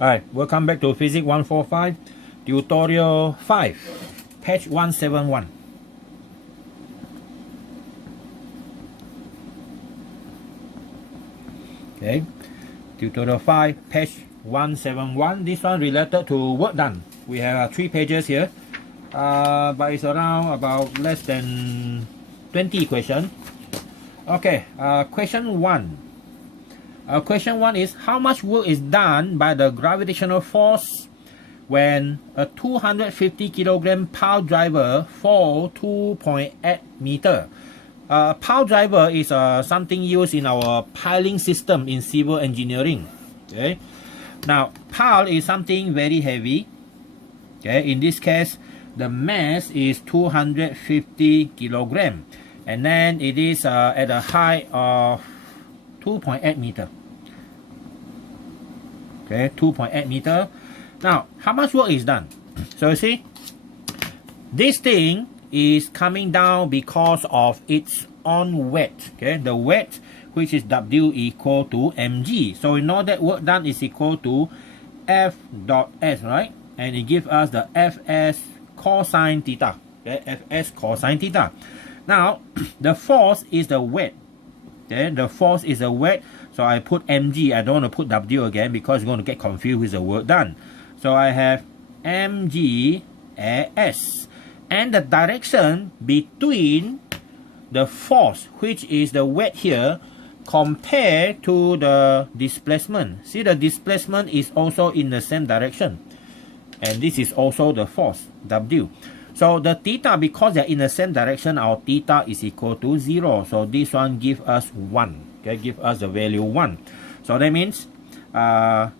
Alright, welcome back to Physics 145, Tutorial 5, page 171. Okay, Tutorial 5, page 171. This one related to work done. We have 3 pages here, but it's around about less than 20 questions. Okay, question 1. Question 1 is, how much work is done by the gravitational force when a 250 kilogram pile driver falls 2.8 meter? Pile driver is something used in our piling system in civil engineering. Okay, now pile is something very heavy. Okay, in this case, the mass is 250 kilogram, and then it is at a height of 2.8 meter. Okay, 2.8 meter. Now, how much work is done? So you see, this thing is coming down because of its own weight. Okay, the weight, which is W equal to mg. So we know that work done is equal to F dot S, right? And it gives us the Fs cosine theta. Okay, Fs cosine theta. Now, the force is the weight. Okay, the force is the weight. So I put mg. I don't want to put W again because you're going to get confused with the work done. So I have mg as, and the direction between the force, which is the weight here, compared to the displacement. See, the displacement is also in the same direction, and this is also the force, W. So the theta, because they're in the same direction, our theta is equal to 0. So this one gives us 1. Okay, give us the value 1. So that means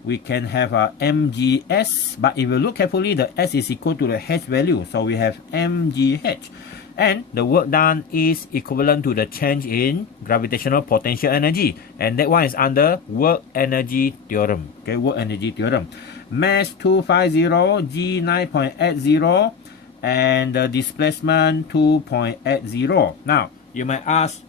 we can have mgs, but if you look carefully, the s is equal to the h value. So we have mgh, and the work done is equivalent to the change in gravitational potential energy, and that one is under work energy theorem. Okay, work energy theorem. Mass 250, g 9.80, and the displacement 2.80. Now you might ask,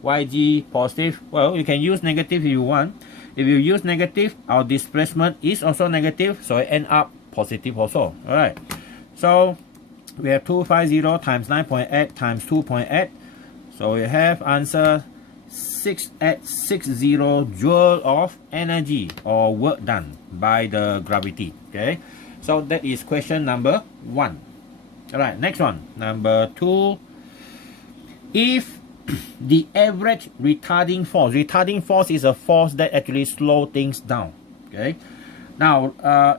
why g positive? Well, you can use negative if you want. If you use negative, our displacement is also negative, so it ends up positive also. Alright, so we have 250 times 9.8 times 2.8, so we have answer 6860 joule of energy or work done by the gravity. Okay, so that is question number 1. Alright, next one, number 2. If the average retarding force is a force that actually slows things down. Okay, now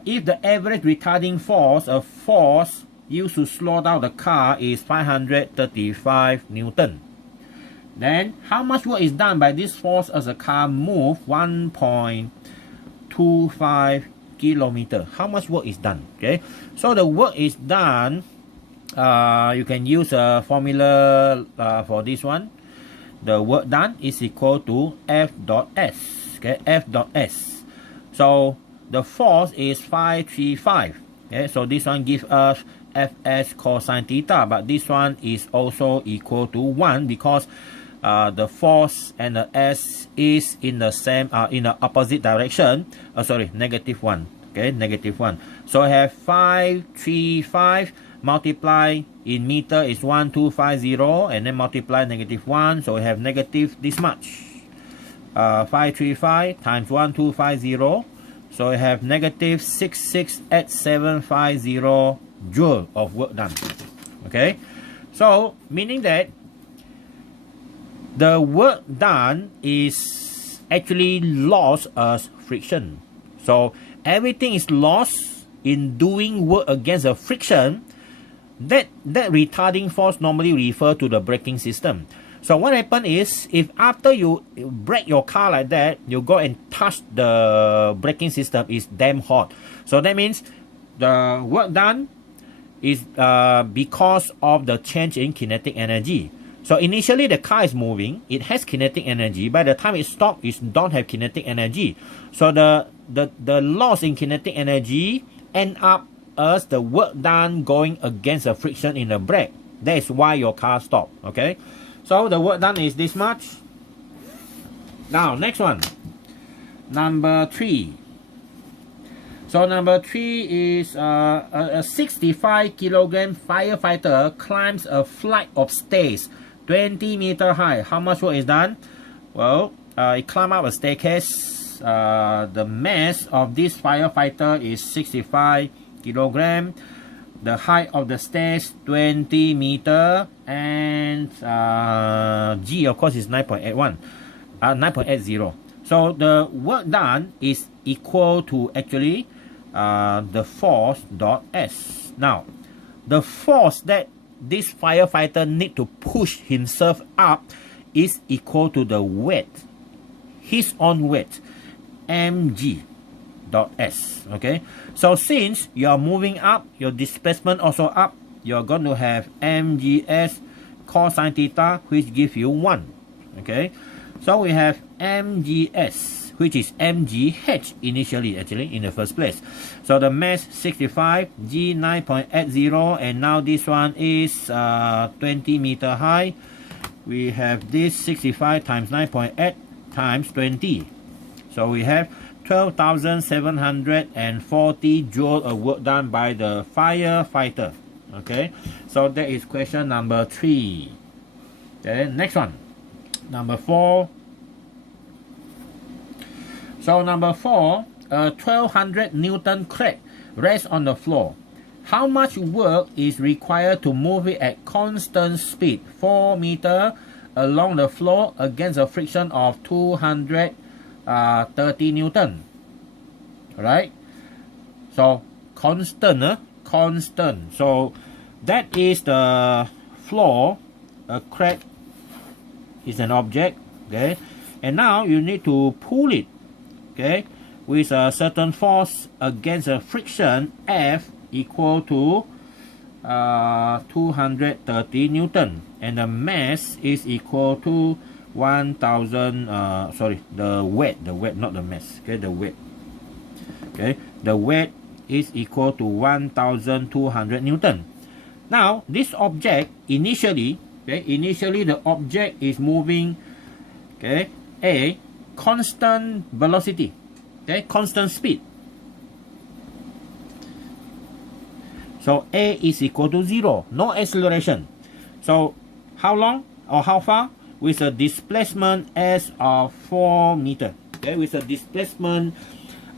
if the average retarding force, a force used to slow down the car, is 535 Newton, then how much work is done by this force as the car moves 1.25 kilometer? How much work is done? Okay, so the work is done, you can use a formula for this one. The work done is equal to F dot S. Okay, F dot S. So the force is 535. Okay, so this one gives us Fs cosine theta, but this one is also equal to 1 because the force and the S is in the same in the opposite direction. Sorry, negative 1. Okay, negative 1. So I have 535 multiply in meter is 1250, and then multiply negative 1, so we have negative this much. 535 times 1250, so we have negative 668750 joule of work done. Okay, so meaning that the work done is actually lost as friction. So everything is lost in doing work against a friction. That retarding force normally refer to the braking system. So what happens is, if after you brake your car like that, you go and touch the braking system, is damn hot. So that means the work done is because of the change in kinetic energy. So initially the car is moving, it has kinetic energy. By the time it stops, it don't have kinetic energy. So the loss in kinetic energy end up as the work done going against the friction in the brake. That is why your car stopped. Okay, so the work done is this much. Now next one, number 3. So number 3 is a 65 kilogram firefighter climbs a flight of stairs 20 meter high. How much work is done? Well, it climbed up a staircase. The mass of this firefighter is 65 kilogram. The height of the stairs 20 meter, and G of course is 9.81, 9.80. So the work done is equal to actually the force dot S. Now, the force that this firefighter need to push himself up is equal to the weight, his own weight, mg dot S. Okay, so since you are moving up, your displacement also up, you're going to have mgs cosine theta, which gives you 1. Okay, so we have mgs, which is mgh initially, actually, in the first place. So the mass 65, g 9.80, and now this one is 20 meter high. We have this 65 times 9.8 times 20. So we have 12,740 joule of work done by the firefighter. Okay, so that is question number 3. Okay, next one, number 4. So number 4, a 1200 Newton crate rests on the floor. How much work is required to move it at constant speed, 4 meter, along the floor against a friction of 230 Newton? Right? So constant, constant. So that is the floor. A crate is an object. Okay, and now you need to pull it. Okay, with a certain force against a friction F equal to 230 Newton, and the mass is equal to 1000. Sorry, the weight, not the mass. Okay, the weight. Okay, the weight is equal to 1200 Newton. Now this object initially, the object is moving, okay, a constant velocity, okay, constant speed. So a is equal to 0, no acceleration. So how long or how far? With a displacement s of 4 meter. Okay, with a displacement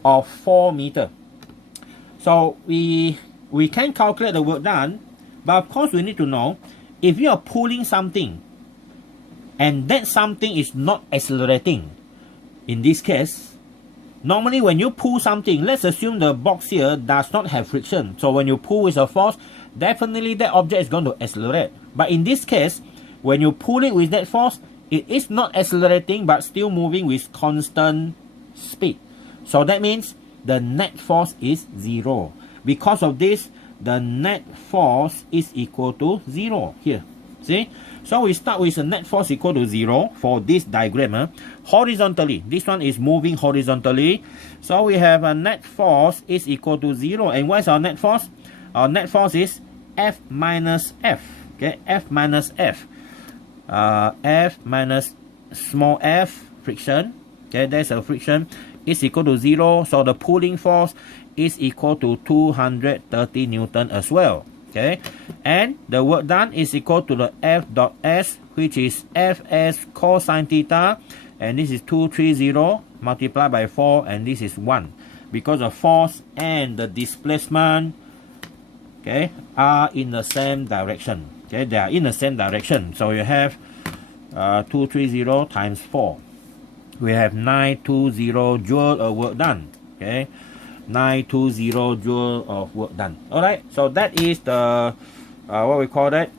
of 4 meter. So we can calculate the work done, but of course we need to know if you are pulling something and that something is not accelerating. In this case, normally when you pull something, let's assume the box here does not have friction. So when you pull with a force, definitely that object is going to accelerate. But in this case, when you pull it with that force, it is not accelerating but still moving with constant speed. So that means the net force is 0. Because of this, the net force is equal to 0 here. See? So we start with a net force equal to 0 for this diagram. Horizontally, this one is moving horizontally. So we have a net force is equal to 0. And what is our net force? Our net force is F minus F. Okay, F minus F. F minus small f, friction. Okay, there's a friction, is equal to 0. So the pulling force is equal to 230 Newton as well. Okay, and the work done is equal to the F dot S, which is Fs cosine theta, and this is 230 multiplied by 4, and this is 1, because the force and the displacement, okay, are in the same direction. Okay, they are in the same direction. So you have 230 times 4. We have 920 joule of work done. Okay, 920 joule of work done. All right. So that is the what we call that,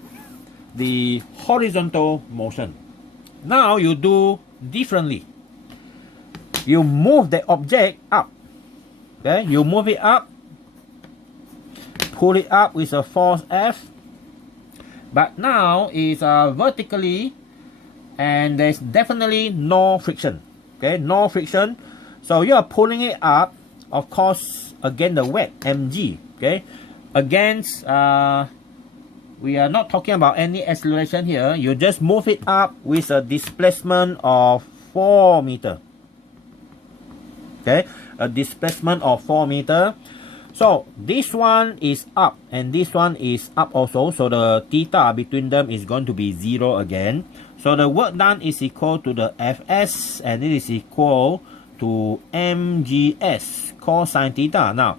the horizontal motion. Now you do differently. You move the object up. Okay, you move it up, pull it up with a force F. But now it's vertically, and there's definitely no friction. Okay, no friction. So you are pulling it up, of course, against the weight mg. Okay, against we are not talking about any acceleration here. You just move it up with a displacement of 4 meter. Okay, a displacement of 4 meter. So this one is up and this one is up also. So the theta between them is going to be 0 again. So the work done is equal to the Fs and it is equal to mgs cosine theta. Now,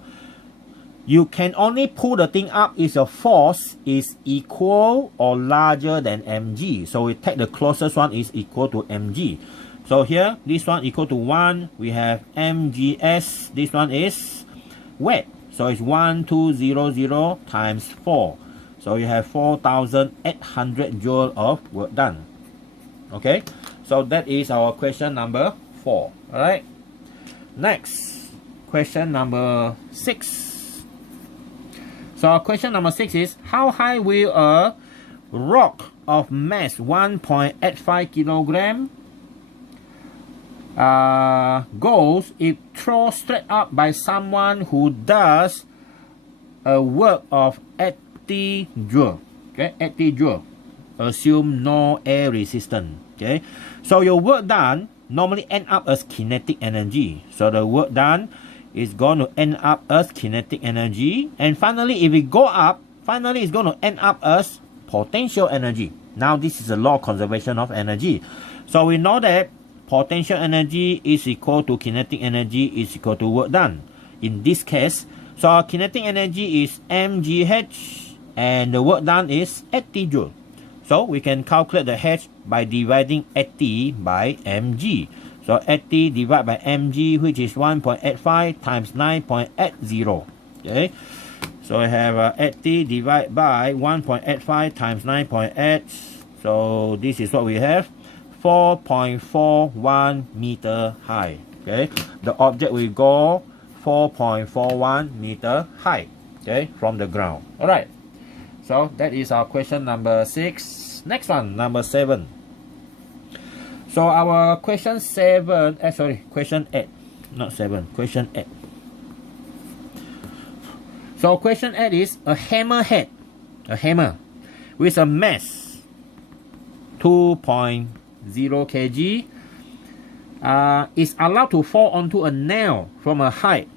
you can only pull the thing up if your force is equal or larger than mg. So we take the closest one is equal to mg. So here, this one equal to 1. We have mgs. This one is weight. So it's 1200 times 4. So you have 4,800 joule of work done. Okay, so that is our question number 4. Alright, next question number 6. So our question number 6 is, how high will a rock of mass 1.85 kilogram goes if thrown straight up by someone who does a work of 80 joule? Okay, 80 joule. Assume no air resistance. Okay, so your work done normally end up as kinetic energy. So the work done is going to end up as kinetic energy, and finally if it go up, finally it's going to end up as potential energy. Now this is the law of conservation of energy. So we know that potential energy is equal to kinetic energy is equal to work done. In this case, so our kinetic energy is mgh and the work done is 80 joule. So we can calculate the h by dividing 80 by mg. So 80 divided by mg, which is 1.85 times 9.80. Okay, so I have 80 divided by 1.85 times 9.8. So this is what we have, 4.41 meter high. Okay, the object will go 4.41 meter high. Okay, from the ground. All right. So that is our question number 6. Next one, number 7. So our question 7, question 8, not 7, question 8. So question 8 is a hammer head, a hammer with a mass 2.0 kg is allowed to fall onto a nail from a height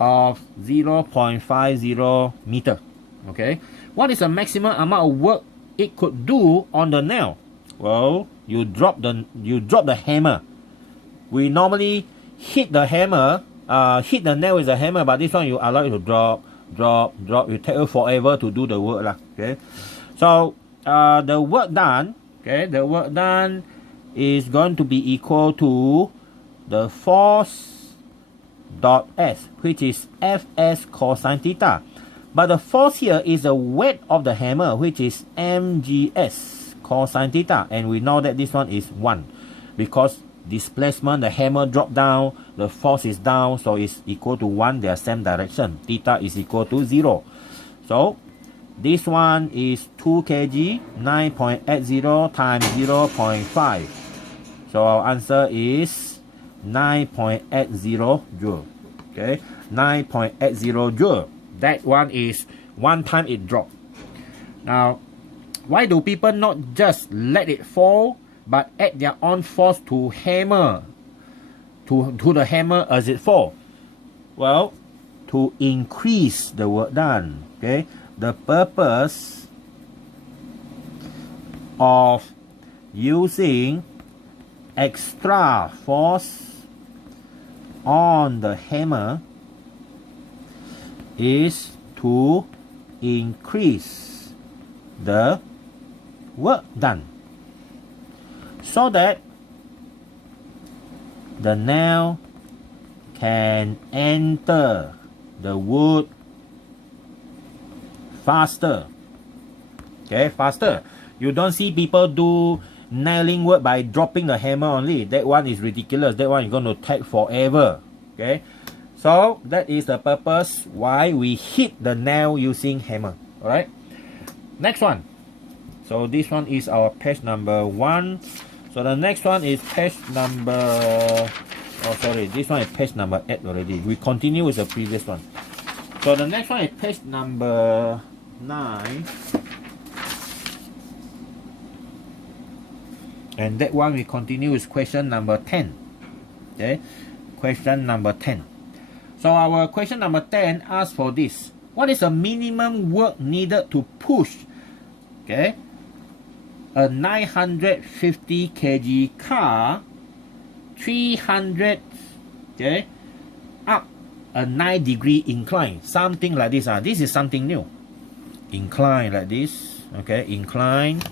of 0.50 meter. Okay, what is the maximum amount of work it could do on the nail? Well, you drop the hammer. We normally hit the hammer, hit the nail with the hammer, but this one you allow it to drop. It take you forever to do the work lah. Okay, so the work done. Okay, the work done is going to be equal to the force dot S, which is Fs cosine theta. But the force here is the weight of the hammer, which is mgs cosine theta, and we know that this one is 1 because displacement, the hammer drop down, the force is down, so it's equal to 1. They are same direction. Theta is equal to 0. So this one is 2 kg, 9.80 times 0.5. So our answer is 9.80 joule. Okay, 9.80 joule. That one is one time it dropped. Now, why do people not just let it fall, but add their own force to hammer, to the hammer as it fall? Well, to increase the work done. Okay, the purpose of using extra force on the hammer is to increase the work done so that the nail can enter the wood faster. Okay, faster. You don't see people do nailing work by dropping the hammer only. That one is ridiculous. That one is going to take forever. Okay, so that is the purpose why we hit the nail using hammer. Alright, next one. So this one is our page number 1. So the next one is page number, oh sorry, this one is page number 8 already. We continue with the previous one. So the next one is page number 9. And that one we continue with question number 10. Okay, question number 10. So our question number 10 asks for this. What is the minimum work needed to push, okay, a 950 kg car 300, okay, up a 9-degree incline, something like this. This is something new. Incline like this, okay, incline.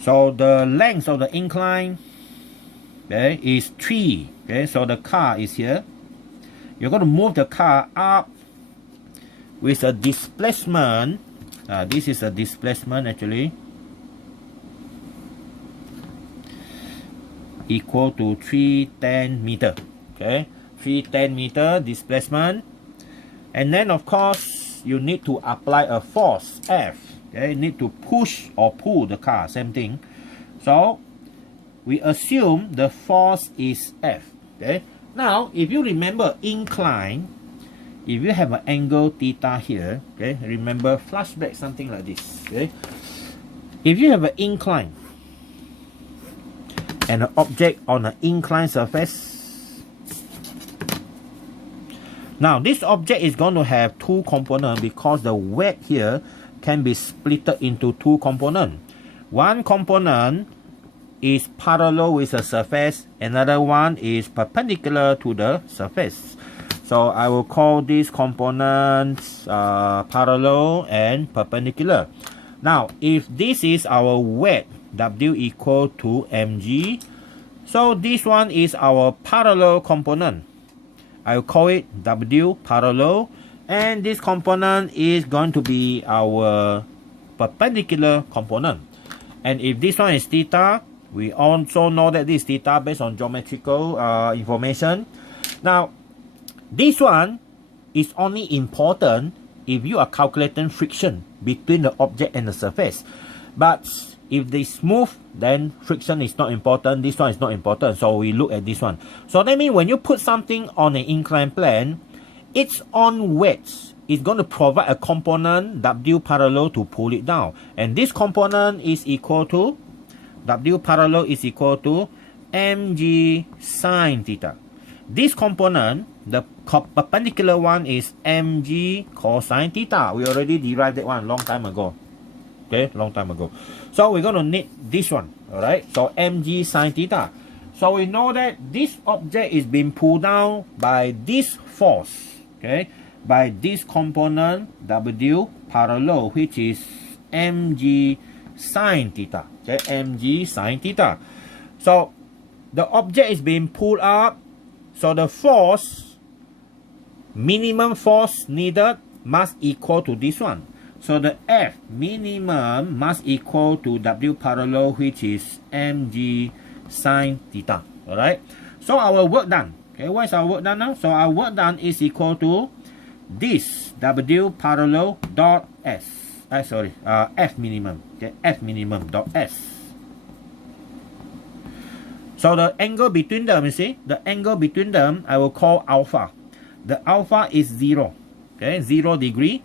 So the length of the incline, okay, is 3. Okay, so the car is here. You're going to move the car up with a displacement. This is a displacement actually, equal to 310 meter. Okay, 310 meter displacement. And then of course you need to apply a force F. Okay, need to push or pull the car, same thing. So we assume the force is F. Okay, now if you remember incline, if you have an angle theta here, okay, remember flashback something like this. Okay, if you have an incline and an object on an inclined surface, now this object is going to have two components because the weight here can be split into two components. One component is parallel with the surface, another one is perpendicular to the surface. So I will call these components parallel and perpendicular. Now if this is our weight, W equal to mg, so this one is our parallel component. I will call it W parallel, and this component is going to be our perpendicular component. And if this one is theta, we also know that this is theta based on geometrical information. Now this one is only important if you are calculating friction between the object and the surface. But if they smooth, then friction is not important. This one is not important. So we look at this one. So that means when you put something on an inclined plane, its own weight is going to provide a component W parallel to pull it down. And this component is equal to, W parallel is equal to mg sine theta. This component, the perpendicular one, is mg cosine theta. We already derived that one long time ago. Okay, long time ago. So we're going to need this one. Alright, so mg sine theta. So we know that this object is being pulled down by this force. Okay, by this component W parallel, which is mg sine theta. Okay, mg sine theta. So the object is being pulled up. So the force, minimum force needed must equal to this one. So the F minimum must equal to W parallel, which is mg sine theta. Alright, so our work done. Okay, what is our work done now? So our work done is equal to this W parallel dot S. F minimum. Okay, F minimum dot S. So the angle between them, you see, the angle between them I will call alpha. The alpha is 0. Okay, 0 degree.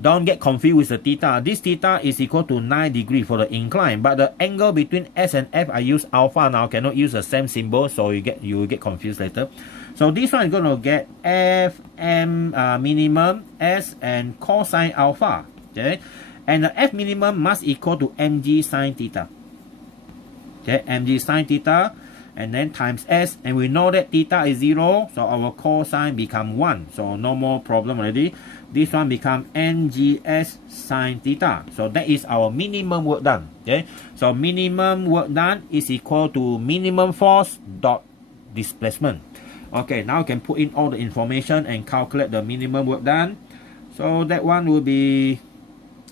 Don't get confused with the theta. This theta is equal to 9 degree for the incline, but the angle between S and F, I use alpha now. Cannot use the same symbol, so you will get confused later. So this one is going to get F M minimum S and cosine alpha. Okay, and the F minimum must equal to mg sine theta. Okay, mg sine theta, and then times S, and we know that theta is 0, so our cosine become 1. So no more problem already. This one become NGS sine theta. So that is our minimum work done. Okay, so minimum work done is equal to minimum force dot displacement. Okay, now you can put in all the information and calculate the minimum work done. So that one will be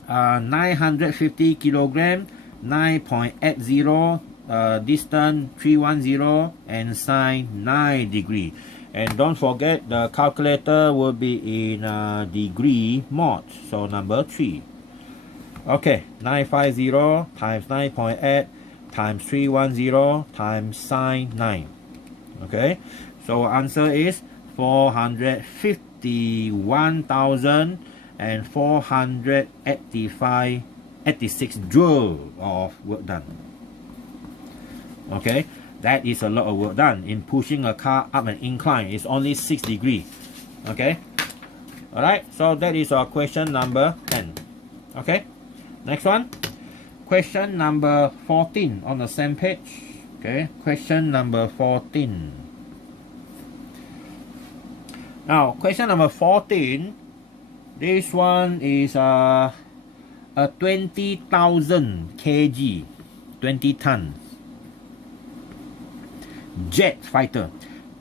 950 kilogram, 9.80, distance 310, and sine 9 degree. And don't forget, the calculator will be in degree mod, so number 3. Okay, 950 times 9.8 times 310 times sine 9. Okay, so answer is 451,485 86 joule of work done. Okay, that is a lot of work done in pushing a car up an incline. It's only 6 degrees. Okay, alright, so that is our question number 10. Okay, next one, question number 14 on the same page. Okay, question number 14. Now, question number 14, this one is a 20,000 kg, 20 tons jet fighter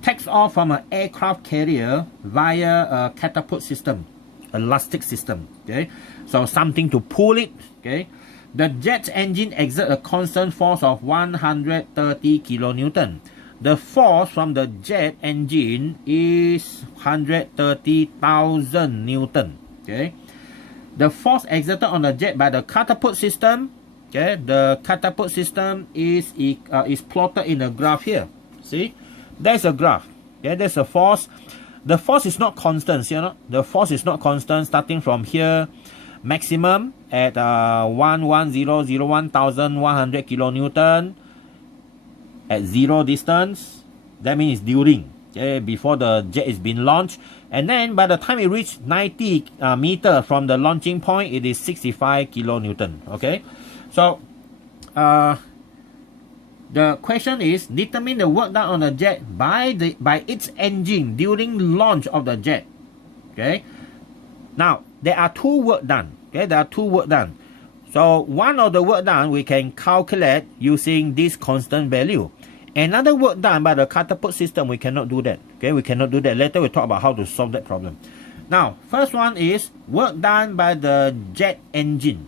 takes off from an aircraft carrier via a catapult system, elastic system. Okay, so something to pull it. Okay, the jet engine exerts a constant force of 130 kilonewton. The force from the jet engine is 130,000 newton. Okay, the force exerted on the jet by the catapult system. Okay, the catapult system is plotted in a graph here. See, there's a graph. Okay, there's a force. The force is not constant. You know, the force is not constant. Starting from here, maximum at 1,100,100 kilonewton at 0 distance. That means during, okay, before the jet is being launched, and then by the time it reaches 90 meter from the launching point, it is 65 kilonewton. Okay, so the question is, determine the work done on the jet by its engine during launch of the jet. Okay, now there are two work done. Okay, there are two work done. So one of the work done we can calculate using this constant value. Another work done by the catapult system, we cannot do that. Okay, we cannot do that. Later we'll talk about how to solve that problem. Now, first one is work done by the jet engine.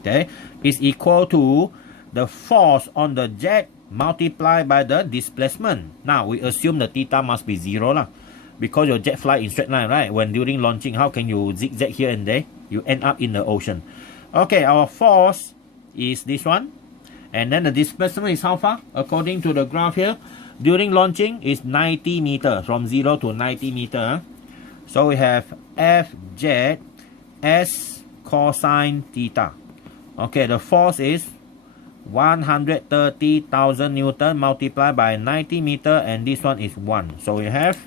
Okay, is equal to the force on the jet multiplied by the displacement. Now, we assume the theta must be 0 lah, because your jet fly in straight line, right? When during launching, how can you zigzag here and there? You end up in the ocean. Okay, our force is this one. And then the displacement is how far? According to the graph here, during launching is 90 meters, from 0 to 90 meters. So we have F jet S cosine theta. Okay, the force is 130,000 newton multiplied by 90 meters, and this one is 1. So we have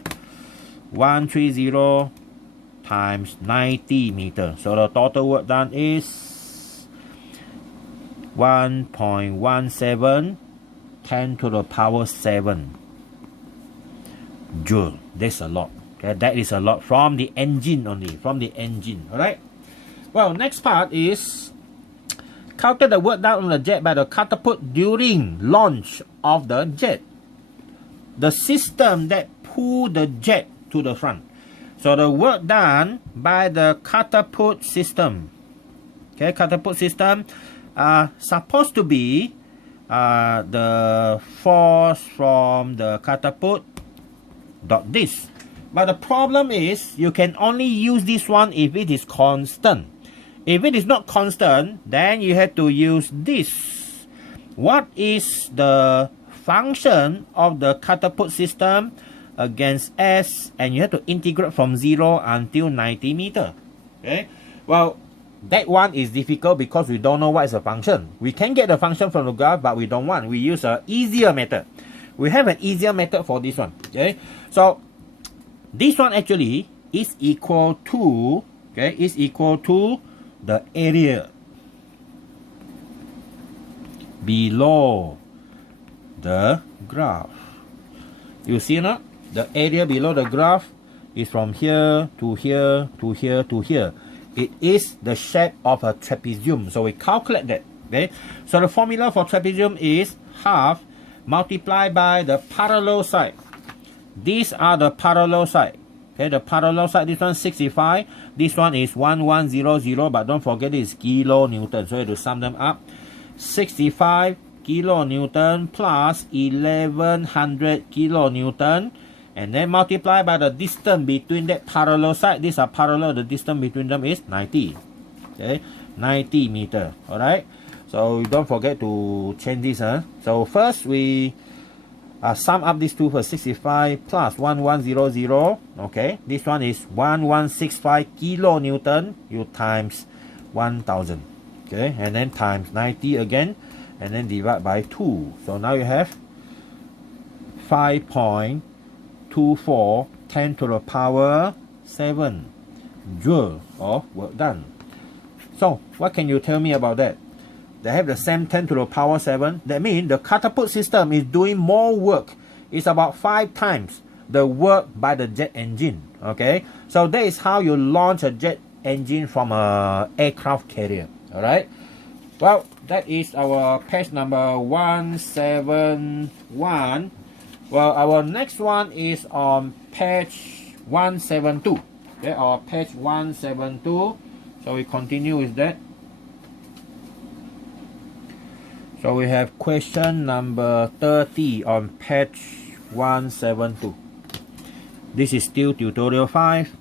130 times 90 meters. So the total work done is 1.17 10 to the power 7 joule. That's a lot. Okay, that is a lot from the engine only, from the engine. Alright. Well, next part is calculate the work done on the jet by the catapult during launch of the jet. The system that pull the jet to the front. So the work done by the catapult system. Okay, catapult system supposed to be the force from the catapult dot this. But the problem is you can only use this one if it is constant. If it is not constant, then you have to use this. What is the function of the catapult system against S? And you have to integrate from 0 until 90 meters. Okay. Well, that one is difficult because we don't know what is the function. We can get the function from the graph, but we don't want. We use an easier method. We have an easier method for this one. Okay. So this one actually is equal to, okay, is equal to the area below the graph. You see now? The area below the graph is from here to here to here to here. It is the shape of a trapezium. So we calculate that. Okay. So the formula for trapezium is half multiplied by the parallel side. These are the parallel side. Okay, the parallel side, this one 65, this one is 1100, but don't forget it's kilonewton, so you have to sum them up. 65 kilonewton plus 1100 kilonewton, and then multiply by the distance between that parallel side. These are parallel, the distance between them is 90. Okay, 90 meter. Alright, so don't forget to change this. So first we sum up these two first. 65 plus 1100. Okay, this one is 1165 kilonewton. You times 1000. Okay, and then times 90 again, and then divide by 2. So now you have 5.24 10 to the power 7 joule of work done. So what can you tell me about that? They have the same 10 to the power 7. That means the catapult system is doing more work. It's about 5 times the work by the jet engine. Okay, so that is how you launch a jet engine from a aircraft carrier. All right, well, that is our page number 171. Well, our next one is on page 172. Okay, our page 172. So we continue with that. So we have question number 30 on page 172. This is still tutorial 5.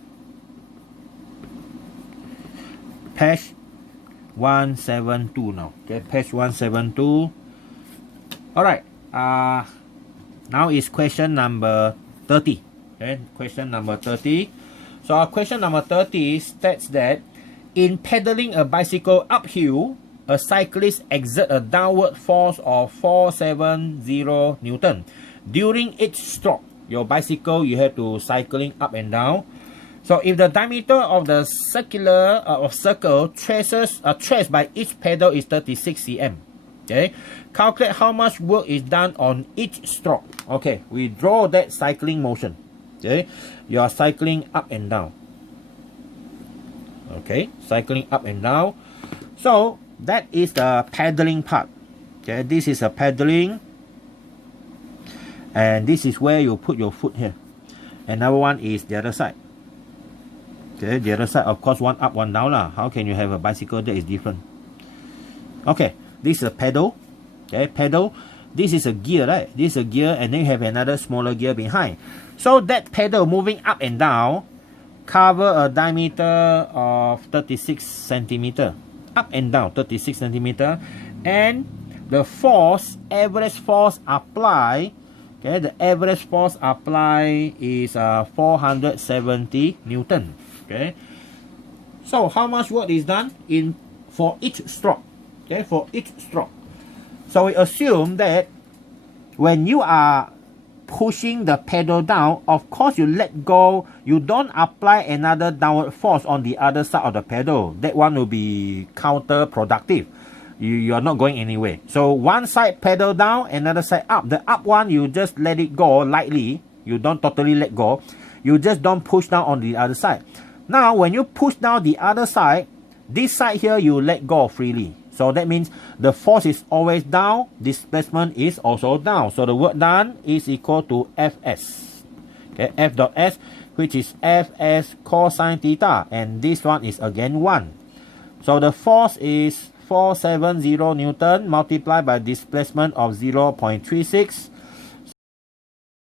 Page 172 now. Okay, page 172. Alright. Now is question number 30. Okay, question number 30. So our question number 30 states that in pedaling a bicycle uphill, a cyclist exerts a downward force of 470 Newton. During each stroke, your bicycle, you have to cycling up and down. So if the diameter of the circle traced by each pedal is 36 cm, okay, calculate how much work is done on each stroke. Okay, we draw that cycling motion. Okay, you are cycling up and down. Okay, cycling up and down. So that is the pedaling part. Okay, this is a pedaling, and this is where you put your foot here. Another one is the other side. Okay, the other side, of course, one up, one down lah. How can you have a bicycle that is different? Okay, this is a pedal. Okay, pedal. This is a gear, right? This is a gear, and then you have another smaller gear behind. So that pedal moving up and down cover a diameter of 36 centimeter. Up and down 36 centimeter, and the force, average force applied, okay, the average force applied is 470 Newton. Okay, so how much work is done for each stroke? Okay, for each stroke. So we assume that when you are pushing the pedal down, of course you let go, you don't apply another downward force on the other side of the pedal. That one will be counterproductive. You are not going anywhere. So one side pedal down, another side up. The up one, you just let it go lightly. You don't totally let go. You just don't push down on the other side. Now when you push down the other side, this side here you let go freely. So that means the force is always down, displacement is also down. So the work done is equal to Fs. Okay, F dot S, which is Fs cosine theta, and this one is again 1. So the force is 470 Newton multiplied by displacement of 0.36.